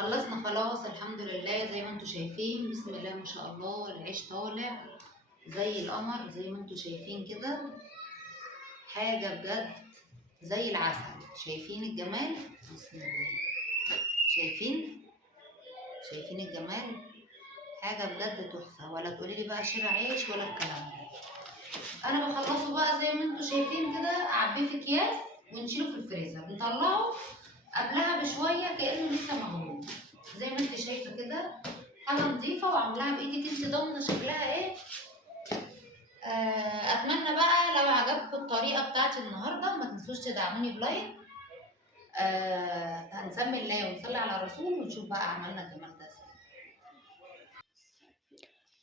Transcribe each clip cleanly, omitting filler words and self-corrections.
خلصنا خلاص الحمد لله. زي ما انتوا شايفين بسم الله ما شاء الله العيش طالع زي القمر، زي ما انتوا شايفين كده، حاجة بجد زي العسل. شايفين الجمال؟ بسم الله. شايفين الجمال؟ حاجة بجد تحفة. ولا تقولي لي بقى شراء عيش ولا الكلام ده. انا بخلصه بقى زي ما انتوا شايفين كده، اعبيه في اكياس ونشيله في الفريزر، نطلعه قبلها بشوية كأنه لسه مغلوب. زي ما انت شايفة كده، حاجة نظيفة وعاملاها بايدك انت، ضامنة شكلها ايه. اتمنى بقى لو عجبكم الطريقة بتاعتي النهاردة ما تنسوش تدعموني بلايك. هنسمي الله ونصلي على الرسول ونشوف بقى عملنا الجمال ده ازاي.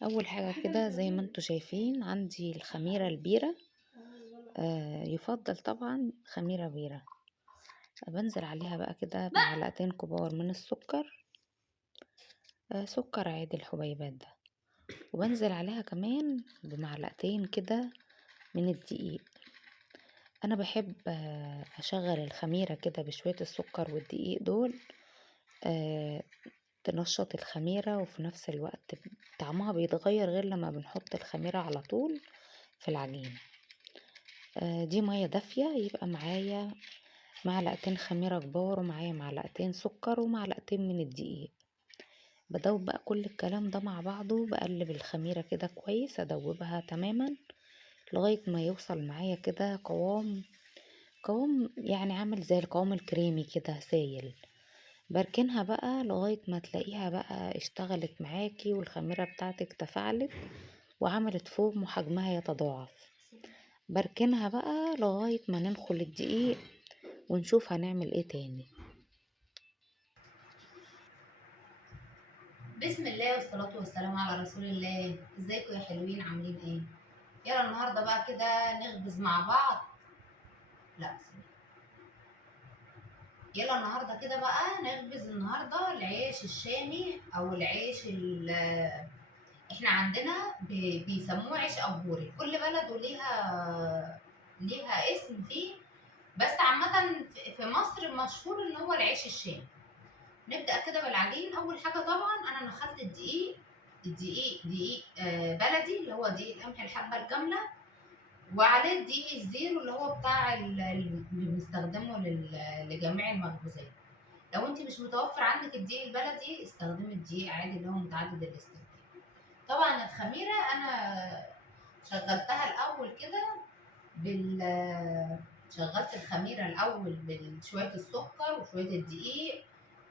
اول حاجه كده زي ما انتوا شايفين عندي الخميره البيره. يفضل طبعا خميره بيره. بنزل عليها بقى كده بمعلقتين كبار من السكر. سكر عادي الحبيبات ده. وبنزل عليها كمان بمعلقتين كده من الدقيق. انا بحب اشغل الخميره كده بشويه السكر والدقيق دول. تنشط الخميره وفي نفس الوقت طعمها بيتغير غير لما بنحط الخميره على طول في العجين. دي مية دافية، يبقى معايا معلقتين خميرة كبار ومعايا معلقتين سكر ومعلقتين من الدقيق. بدوب بقى كل الكلام ده مع بعضه، بقلب الخميرة كده كويس، ادوبها تماما لغاية ما يوصل معايا كده قوام يعني عامل زي القوام الكريمي كده سايل. بركنها بقى لغاية ما تلاقيها بقى اشتغلت معاكي والخميرة بتاعتك تفاعلت وعملت فوم وحجمها يتضاعف. بركنها بقى لغاية ما ننخل الدقيق ونشوف هنعمل ايه تاني. بسم الله والصلاة والسلام على رسول الله. ازيكم يا حلوين؟ عاملين ايه؟ يلا النهارده بقى كده نخبز مع بعض. لا يلا النهارده كده بقى نخبز النهارده العيش الشامي او العيش احنا عندنا بيسموه عيش ابوري. كل بلد ليها اسم فيه، بس عامة في مصر مشهور ان هو العيش الشامي. نبدأ كده بالعجين. اول حاجة طبعا انا نخلت دقيق بلدي اللي هو دقيق القمح الحبة الكاملة، وعليه الدقيق الزيرو اللي هو بتاع اللي بنستخدمه لجميع المخبوزات. لو انت مش متوفر عندك الدقيق البلدي استخدمي الدقيق عادي اللي هو متعدد الاستخدام. طبعا الخميره انا شغلتها الاول كده شغلت الخميره الاول بشويه السكر وشويه الدقيق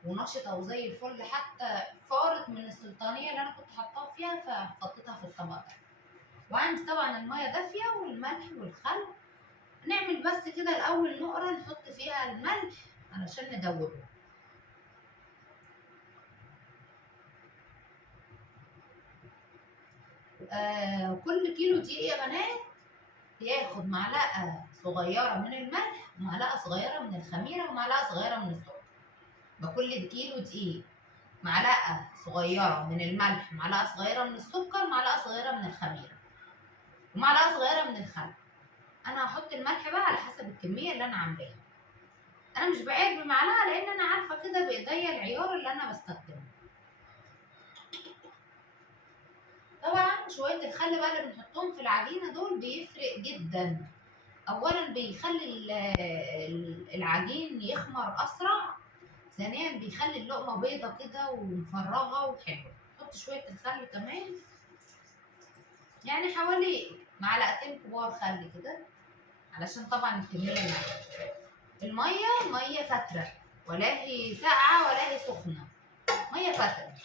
ونشطه وزي الفل، حتى فارت من السلطانيه اللي انا كنت حاطاها فيها فحطيتها في الطبق ده. وعندي طبعا الميه دافيه والملح والخل. نعمل بس كده الاول نقره نحط فيها الملح علشان ندوبه. كل كيلو دقيق يا بنات ياخد معلقة صغيرة من الملح ومعلقة صغيرة من الخميرة ومعلقة صغيرة من السكر. بكل كيلو دقيق معلقة صغيرة من الملح، معلقة صغيرة من السكر، معلقة صغيرة من الخميرة، ومعلقة صغيرة من الخل. أنا هحط الملح بقى على حسب الكمية اللي أنا عاملاها. أنا مش بعير بمعلقة لأن أنا عارفة كده بإيديا العيار اللي أنا بستخدمه. طبعا شوية الخل بقى اللي بنحطهم في العجينة دول بيفرق جدا. اولا بيخلي العجين يخمر اسرع، ثانيا بيخلي اللقمه بيضه كده ومفرغه وحلوه. حط شويه الخل كمان، يعني حوالي معلقتين كبار خل كده علشان طبعا الكميه اللي الميه ميه فتره، ولا هي ساقعه ولا هي سخنه، ميه فتره.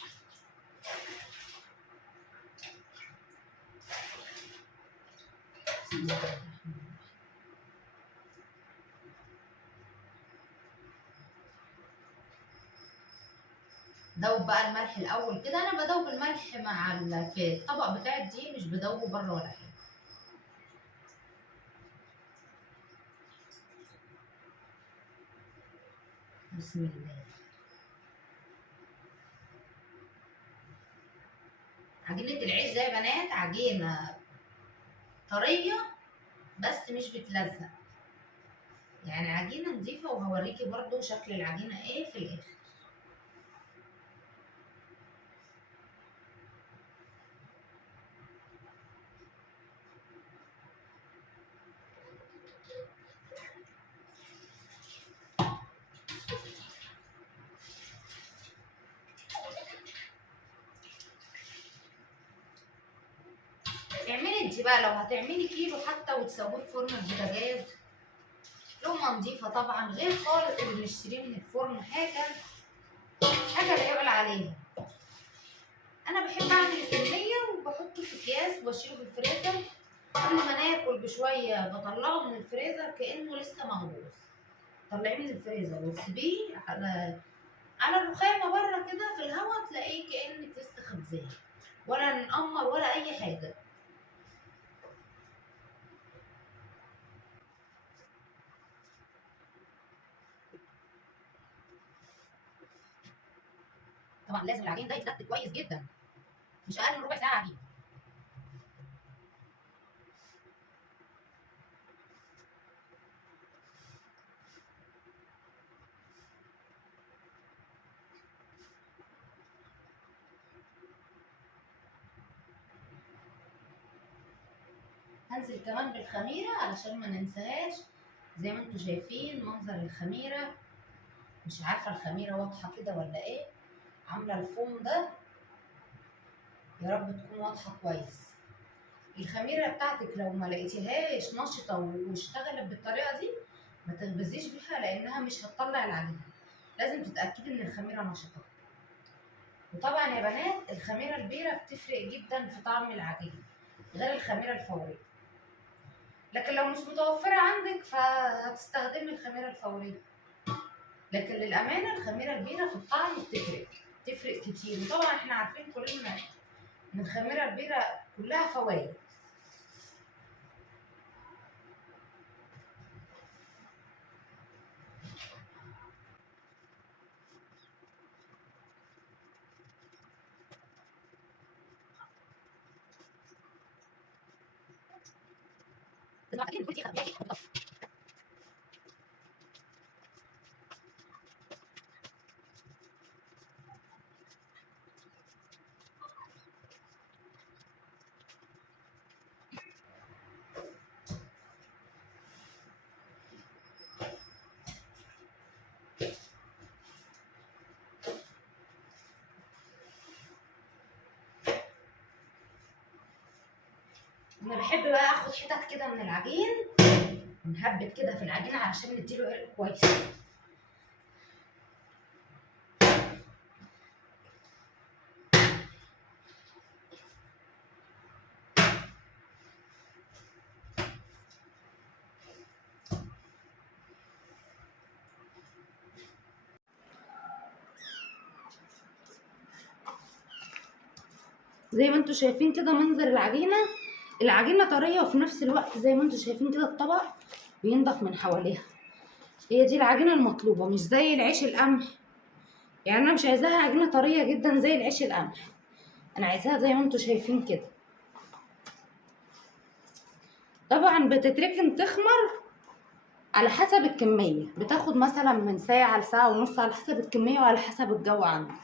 دوب بقى الملح الاول كده. انا بدوب الملح في الطبق بتاع الدقيق، مش بدوبه بره ولا حاجه. بسم الله. عجينة العيش ده يا بنات عجينة طرية بس مش بتلزق، يعني عجينة نظيفة، وهوريكي برضو شكل العجينة ايه في الاخر. انت بقى لو هتعملي كيلو حتى وتسويه في فرن البوتاجاز لقمه نضيفه طبعا، غير خالص اللي بنشتريه من الفرن، حاجه لا يعلى عليها. انا بحب اعمل الكميه وبحطه في اكياس واشيله في الفريزر، قبل ما ناكل بشويه بطلعه من الفريزر كانه لسه مهروس. طلعيه من الفريزر وتسيبيه على الرخامه بره كده في الهواء، تلاقيه كانك لسه خبزاه، ولا نقمر ولا اي حاجه. طبعا لازم العجين ده يتلت كويس جدا، مش اقل من ربع ساعه عجين. هنزل كمان بالخميره علشان ما ننساهاش. زي ما انتم شايفين منظر الخميره، مش عارفه الخميره واضحه كده ولا ايه، عامله الفوم ده، يا رب تكون واضحه كويس. الخميره بتاعتك لو ما لقيتيهاش نشطه واشتغلت بالطريقه دي ما تخبزيش بيها، لانها مش هتطلع العجينه. لازم تتاكدي ان الخميره نشطه. وطبعا يا بنات الخميره البيره بتفرق جدا في طعم العجينه غير الخميره الفوريه، لكن لو مش متوفره عندك فهتستخدمي الخميره الفوريه. لكن للامانه الخميره البيره في الطعم تفرق كتير. وطبعا احنا عارفين كلنا ان الخميره البيره كلها فوائد. انا بحب بقى اخد حتت كده من العجين ونهبط كده في العجينه علشان نديله عرق كويس. زي ما انتم شايفين كده منظر العجينه طريه، وفي نفس الوقت زي ما انتم شايفين كده الطبق بينضف من حواليها. هي دي العجينه المطلوبه، مش زي العيش القمح. يعني انا مش عايزاها عجينه طريه جدا زي العيش القمح، انا عايزاها زي ما انتم شايفين كده. طبعا بتتركن تخمر على حسب الكميه، بتاخد مثلا من ساعه لساعه ونص على حسب الكميه وعلى حسب الجو عندك.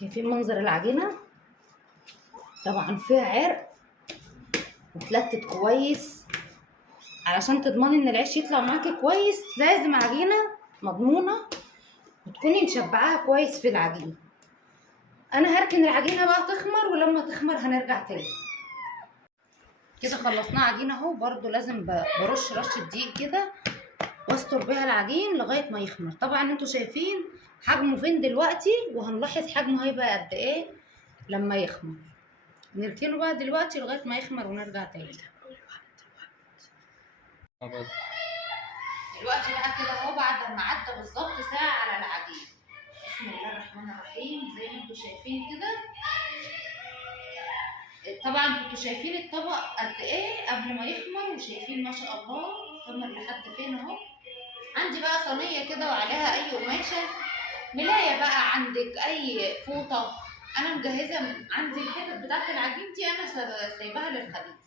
شايفين منظر العجينه؟ طبعا فيها عرق وتلتت كويس. علشان تضمني ان العيش يطلع معاكي كويس لازم عجينه مضمونه وتكوني مشبعاها كويس في العجينه. انا هركن العجينه بقى تخمر، ولما تخمر هنرجع تاني. كده خلصنا عجينه اهو. برضو لازم برش رشه دقيق كده واستر بيها العجين لغايه ما يخمر. طبعا انتوا شايفين حجمه فين دلوقتي، وهنلاحظ حجمه هيبقى قد ايه لما يخمر. نركنه بقى دلوقتي لغايه ما يخمر ونرجع تاني. دلوقتي بقى كده اهو بعد ما عدى بالظبط ساعه على العجين. بسم الله الرحمن الرحيم. زي ما انتوا شايفين كده، طبعا انتوا شايفين الطبق قد ايه قبل ما يخمر، وشايفين ما شاء الله خمر لحد فين اهو. عندي بقى صينيه كده وعليها اي قماشه ملايه بقى عندك، اي فوطه. انا مجهزه عندي الحتت بتاعت العجين دي، انا سايباها للخبيز.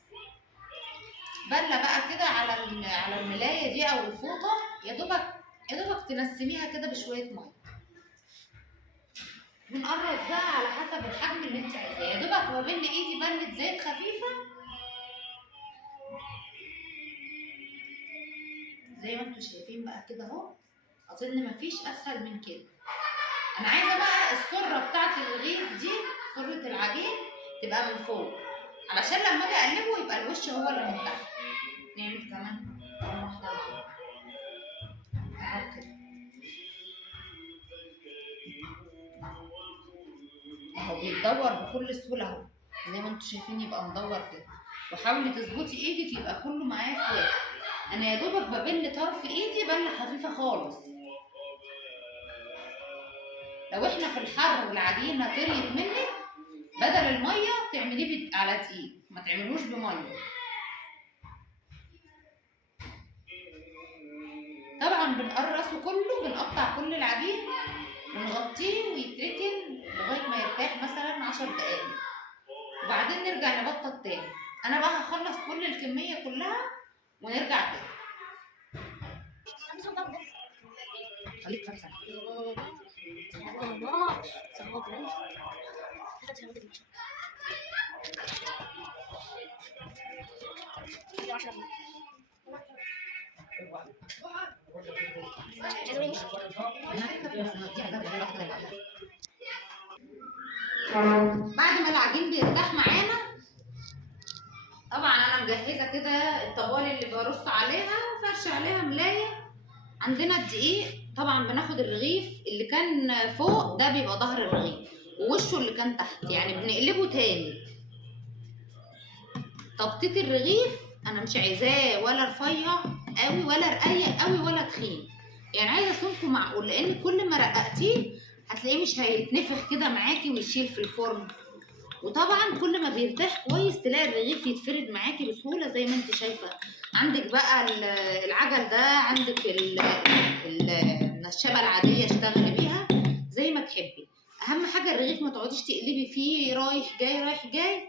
بله بقى كده على الملايه دي او الفوطه، يا دوبك يا دوبك تنسميها كده بشويه ميه. بنقرص بقى على حسب الحجم اللي انت عايزاه، يا دوبك ببل ايدي بله زيت خفيفه زي ما انتم شايفين بقى كده اهو. اظن مفيش اسهل من كده. انا عايزه بقى السره بتاعت الرغيف دي، سره العجين تبقى من فوق، علشان لما اجي اقلبه يبقى الوش هو اللي من تحت. نعمل كمان واحده اهو كده اهو، بيتدور بكل سهوله اهو زي ما انتم شايفين، يبقى مدور كده. وحاولي تظبطي ايدك يبقى كله معايا فوق. انا يا دوبك ببل طرف ايدي بله خفيفه خالص. لو احنا في الحر والعجينه طريت منك، بدل الميه تعمليه على دقيق، ما تعملوش بميه. طبعا بنقرصه كله، بنقطع كل العجين ونغطيه ويتركن لغايه ما يرتاح مثلا 10 دقايق، وبعدين نرجع نبطط تاني. انا بقى هخلص كل الكميه كلها ونرجع تاني. خليك فاكره. بعد ما العجين بيرتاح معانا، طبعا انا مجهزه كده الطبال اللي برص عليها وفرش عليها ملايه. عندنا الدقيق، طبعا بناخد الرغيف اللي كان فوق ده بيبقى ظهر الرغيف، ووشه اللي كان تحت، يعني بنقلبه تاني. تبطيط الرغيف انا مش عايزاه ولا رفيع قوي ولا رقيق قوي ولا تخين، يعني عايزه سمكه معقول، لان كل ما رققتيه هتلاقيه مش هيتنفخ كده معاكي ويشيل في الفرن. وطبعا كل ما بيرتاح كويس تلاقي الرغيف يتفرد معاكي بسهوله زي ما انت شايفه. عندك بقى العجل ده، عندك النشابه العاديه اشتغلي بيها زي ما تحبي. اهم حاجه الرغيف ما تقعديش تقلبي فيه رايح جاي رايح جاي،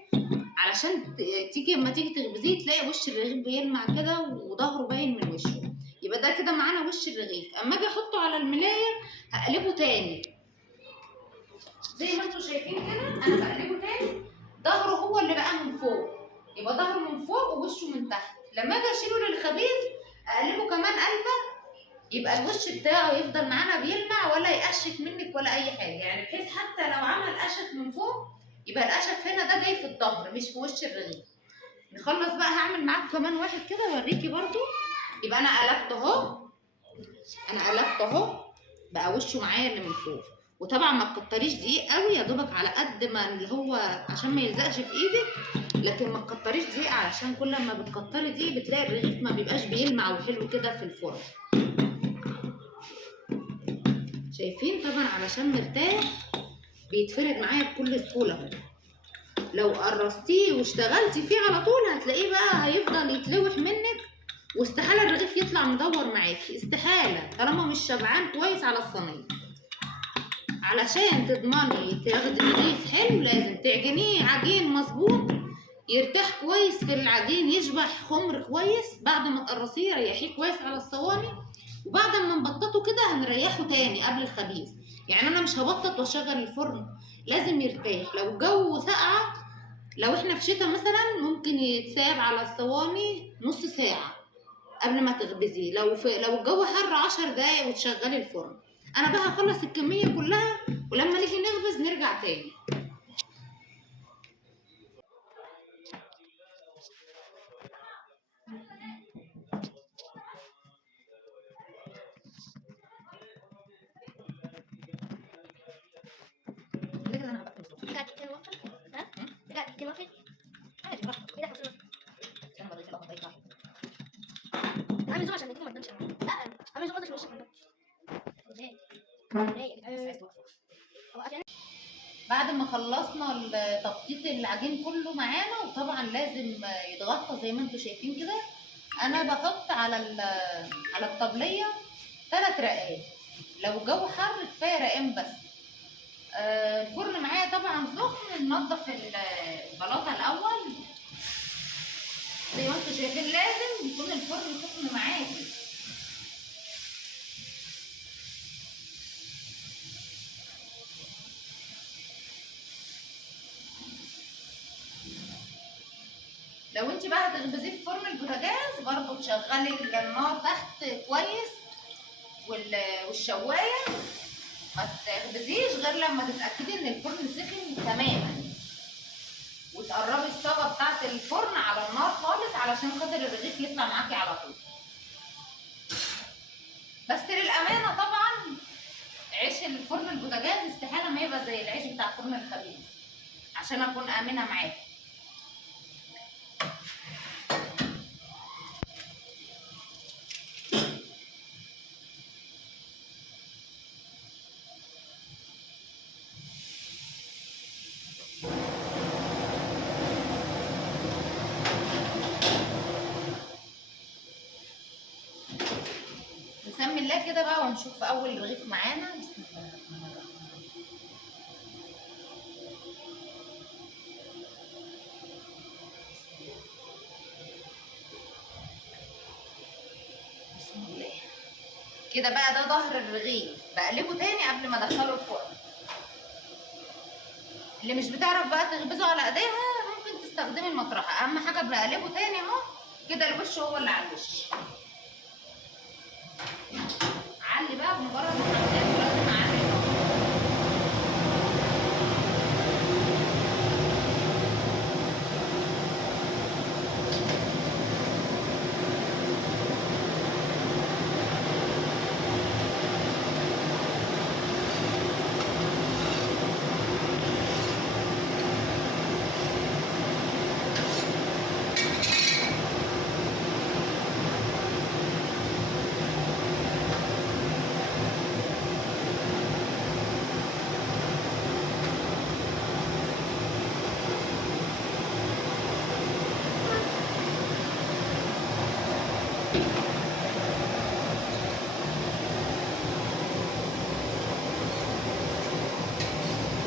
علشان تيجي اما تيجي تخبزيه تلاقي وش الرغيف بيلمع كده وظهره باين من وشه. يبقى ده كده معانا وش الرغيف. اما اجي احطه على الملايه هقلبه تاني زي ما انتم شايفين كده، انا بقلبه تاني. ظهره هو اللي بقى من فوق، يبقى ظهره من فوق ووشه من تحت. لما اجي اشيله للخبيز اقلبه كمان قلبه، يبقى الوش بتاعه يفضل معانا بيلمع ولا يقشف منك ولا اي حاجه، يعني بحيث حتى لو عمل قشف من فوق يبقى القشف هنا ده جاي في الظهر مش في وش الرغيف. نخلص بقى، هعمل معاكم كمان واحد كده اوريكي برضو. يبقى انا قلبت اهو، بقى وشه معايا اللي من فوق. وطبعا ما تكتريش دقيق قوي، يا دوبك على قد ما اللي هو عشان ما يلزقش في ايدك، لكن ما تكتريش دقيق علشان كل ما بتكتري دقيق بتلاقي الرغيف ما بيبقاش بيلمع وحلو كده في الفرن. شايفين طبعا علشان مرتاح بيتفرد معايا بكل سهوله اهو. لو قرصتيه واشتغلتي فيه على طول هتلاقيه بقى هيفضل يتلوح منك، واستحاله الرغيف يطلع مدور معاكي، استحاله طالما مش شبعان كويس على الصينيه. علشان تضمني تاخدي رغيف حلو لازم تعجنيه عجين مظبوط، يرتاح كويس في العجين، يشبع خمر كويس. بعد ما تقرصيه ريحيه كويس على الصواني، وبعد ما نبططه كده هنريحه تاني قبل الخبيز. يعني انا مش هبطط واشغل الفرن، لازم يرتاح. لو الجو ساقعه، لو احنا في شتاء مثلا ممكن يتساب على الصواني نص ساعه قبل ما تخبزيه. لو الجو حر 10 دقايق وتشغلي الفرن. انا بقى هخلص الكميه كلها ولما نيجي نخبز نرجع تاني. بعد ما خلصنا تبطيط العجين كله معانا، وطبعا لازم يتغطى زي ما انتم شايفين كده، انا بحط على الطبليه 3 رقات. لو الجو حر كفايه رقان بس. الفرن معايا طبعا سخن. ننضف البلاطه الاول زي ما انتم شايفين، لازم يكون الفرن سخن معاكي. لو انت بقى هتخبزيه في فرن البوتاجاز برضه تشغلي النار تحت كويس والشوايه، ما تخبزيش غير لما تتاكدي ان الفرن سخن تماما، وتقربي الصاجه بتاعت الفرن على النار خالص علشان خاطر الرغيف يطلع معاكي على طول. بس للامانه طبعا عيش الفرن البوتاجاز استحاله ما يبقى زي العيش بتاع فرن الخبيز، عشان اكون امنه معاكي. نسمي الله كده بقى ونشوف اول رغيف معانا. بسم الله الرحمن الرحيم. بسم الله كده بقى. ده ظهر الرغيف بقلبه تاني قبل ما ادخله الفرن. اللي مش بتعرف بقى تخبزه على ايديها ممكن تستخدمي المطرقه، اهم حاجه بقلبه تاني اهو كده الوش هو اللي على الوش. علي بقى بمجرد ما حطيته لازم اعلي.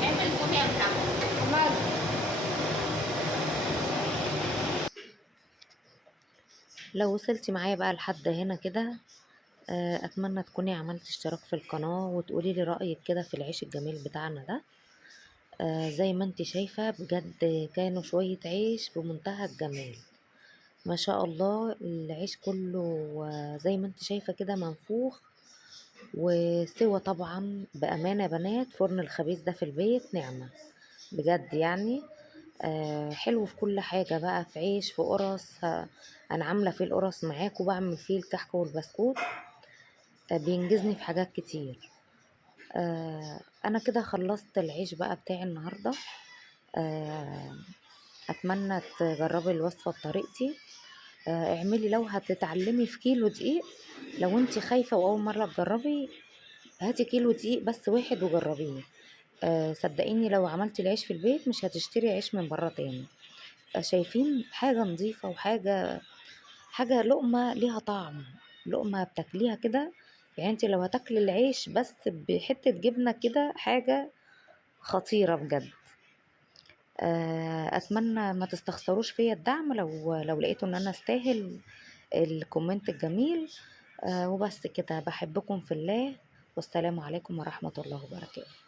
اعمل فوم يا محمد. لو وصلتي معايا بقى لحد هنا كده، اتمنى تكوني عملتي اشتراك في القناة وتقولي لي رأيك كده في العيش الجميل بتاعنا ده. زي ما انتي شايفة بجد كانوا شوية عيش في منتهى الجمال، ما شاء الله. العيش كله زي ما انتي شايفة كده منفوخ وسوى. طبعا بأمانة يا بنات فرن الخبيز ده في البيت نعمة بجد يعني. حلو في كل حاجة بقى، في عيش، في قرص. انا عاملة فيه القرص معاكم، بعمل فيه الكحك والبسكوت. بينجزني في حاجات كتير. انا كده خلصت العيش بقى بتاعي النهاردة. آه، اتمنى تجربي الوصفة بطريقتي. اعملي لو هتتعلمي في كيلو دقيق. لو انت خايفة واول مرة تجربي، هاتي كيلو دقيق بس واحد وجربيه. صدقيني لو عملتي العيش في البيت مش هتشتري عيش من بره تاني. شايفين حاجة نظيفة حاجة لقمة ليها طعم، لقمة بتاكليها كده. يعني انت لو هتاكلي العيش بس بحتة جبنة كده حاجة خطيرة بجد. اتمنى ما تستخسروش فيا الدعم لو لقيتوا ان انا استاهل الكومنت الجميل. وبس كده، بحبكم في الله، والسلام عليكم ورحمة الله وبركاته.